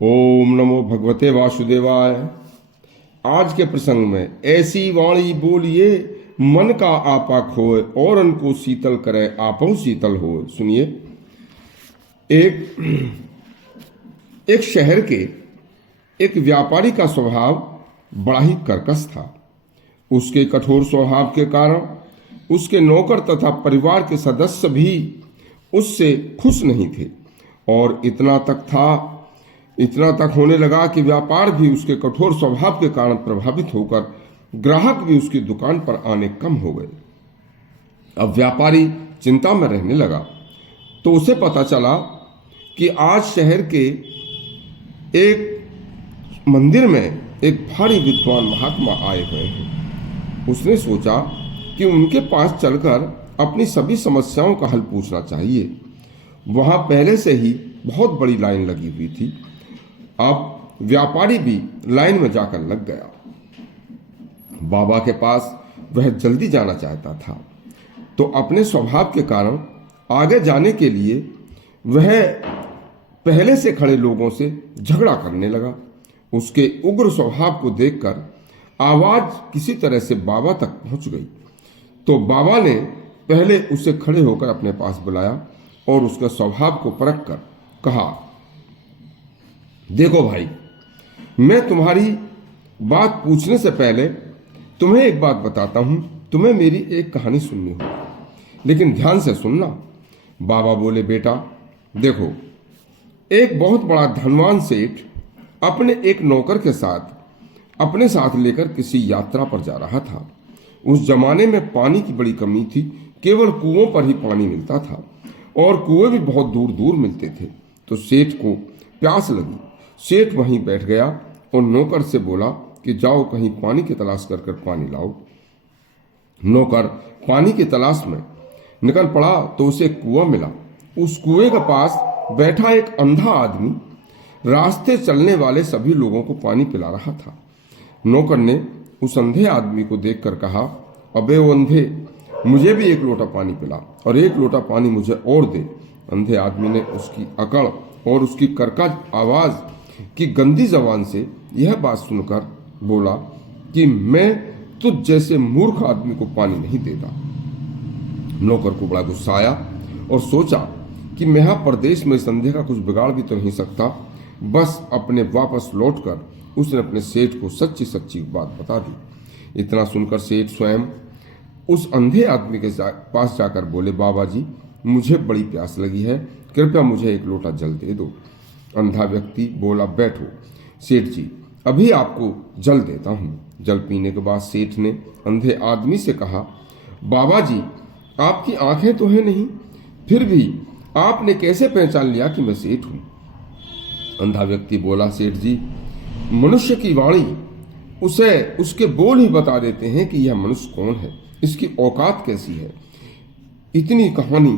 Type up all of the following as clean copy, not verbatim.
ओम नमो भगवते वासुदेवाय। आज के प्रसंग में ऐसी वाणी बोलिए, मन का आपा खोए और उनको शीतल करे आपो शीतल हो। सुनिए। एक एक शहर के एक व्यापारी का स्वभाव बड़ा ही कर्कश था। उसके कठोर स्वभाव के कारण उसके नौकर तथा परिवार के सदस्य भी उससे खुश नहीं थे और इतना तक होने लगा कि व्यापार भी उसके कठोर स्वभाव के कारण प्रभावित होकर ग्राहक भी उसकी दुकान पर आने कम हो गए। अब व्यापारी चिंता में रहने लगा तो उसे पता चला कि आज शहर के एक मंदिर में एक भारी विद्वान महात्मा आए हुए हैं। उसने सोचा कि उनके पास चलकर अपनी सभी समस्याओं का हल पूछना चाहिए। वहां पहले से ही बहुत बड़ी लाइन लगी हुई थी। अब व्यापारी भी लाइन में जाकर लग गया। बाबा के पास वह जल्दी जाना चाहता था, तो अपने स्वभाव के कारण आगे जाने के लिए वह पहले से खड़े लोगों से झगड़ा करने लगा। उसके उग्र स्वभाव को देखकर आवाज किसी तरह से बाबा तक पहुंच गई, तो बाबा ने पहले उसे खड़े होकर अपने पास बुलाया और उसके स्वभाव को परख कर कहा, देखो भाई, मैं तुम्हारी बात पूछने से पहले तुम्हें एक बात बताता हूं। तुम्हें मेरी एक कहानी सुननी होगी, लेकिन ध्यान से सुनना। बाबा बोले, बेटा देखो, एक बहुत बड़ा धनवान सेठ अपने एक नौकर के साथ अपने साथ लेकर किसी यात्रा पर जा रहा था। उस जमाने में पानी की बड़ी कमी थी, केवल कुओं पर ही पानी मिलता था और कुएं भी बहुत दूर दूर मिलते थे। तो सेठ को प्यास लगी। सेठ वहीं बैठ गया और नौकर से बोला कि जाओ कहीं पानी की तलाश कर पानी लाओ। नौकर पानी की तलाश में निकल पड़ा तो उसे कुआं मिला। उस कुएं के पास बैठा एक अंधा आदमी रास्ते चलने वाले सभी लोगों को पानी पिला रहा था। नौकर ने उस अंधे आदमी को देखकर कहा, अबे वो अंधे, मुझे भी एक लोटा पानी पिला और एक लोटा पानी मुझे और दे। अंधे आदमी ने उसकी अकड़ और उसकी कर्कश आवाज की गंदी जबान से यह बात सुनकर बोला कि मैं तुझ जैसे मूर्ख आदमी को पानी नहीं देता। नौकर को बड़ा गुस्सा आया और सोचा कि मैं यहां परदेश में इस अंधे का कुछ बिगाड़ भी तो नहीं सकता। बस अपने वापस लौटकर उसने अपने सेठ को सच्ची सच्ची बात बता दी। इतना सुनकर सेठ स्वयं उस अंधे आदमी के पास जाकर बोले, बाबा जी, मुझे बड़ी प्यास लगी है, कृपया मुझे एक लोटा जल दे दो। अंधा व्यक्ति बोला, बैठो सेठ जी, अभी आपको जल देता हूं। जल पीने के बाद सेठ ने अंधे आदमी से कहा, बाबा जी, आपकी आंखें तो हैं नहीं, फिर भी आपने कैसे पहचान लिया कि मैं सेठ हूं? अंधा व्यक्ति बोला, सेठ जी, मनुष्य की वाणी उसे उसके बोल ही बता देते हैं कि यह मनुष्य कौन है, इसकी औकात कैसी है। इतनी कहानी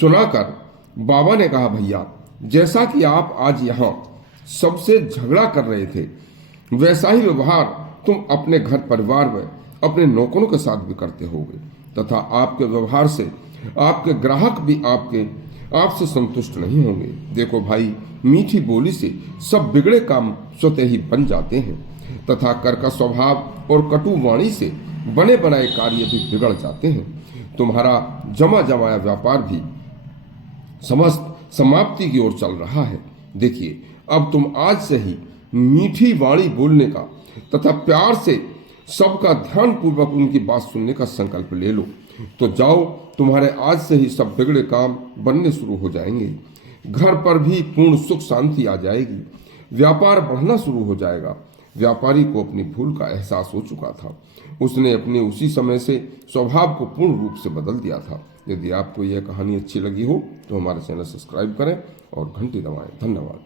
सुनाकर बाबा ने कहा, भैया, जैसा कि आप आज यहां सबसे झगड़ा कर रहे थे, वैसा ही व्यवहार तुम अपने घर परिवार में अपने नौकरों के साथ भी करते होगे, तथा आपके व्यवहार से आपके ग्राहक भी आपसे संतुष्ट नहीं होंगे। देखो भाई, मीठी बोली से सब बिगड़े काम स्वतः ही बन जाते हैं, तथा कर का स्वभाव और कटु वाणी से बने बनाए कार्य भी बिगड़ जाते हैं। तुम्हारा जमा जमाया व्यापार भी समस्त समाप्ति की ओर चल रहा है। देखिए, अब तुम आज से ही मीठी वाणी बोलने का तथा प्यार से सबका ध्यान पूर्वक उनकी बात सुनने का संकल्प ले लो, तो जाओ, तुम्हारे आज से ही सब बिगड़े काम बनने शुरू हो जाएंगे। घर पर भी पूर्ण सुख शांति आ जाएगी, व्यापार बढ़ना शुरू हो जाएगा। व्यापारी को अपनी भूल का एहसास हो चुका था। उसने अपने उसी समय से स्वभाव को पूर्ण रूप से बदल दिया था। यदि आपको यह कहानी अच्छी लगी हो तो हमारे चैनल सब्सक्राइब करें और घंटी दबाएं। धन्यवाद।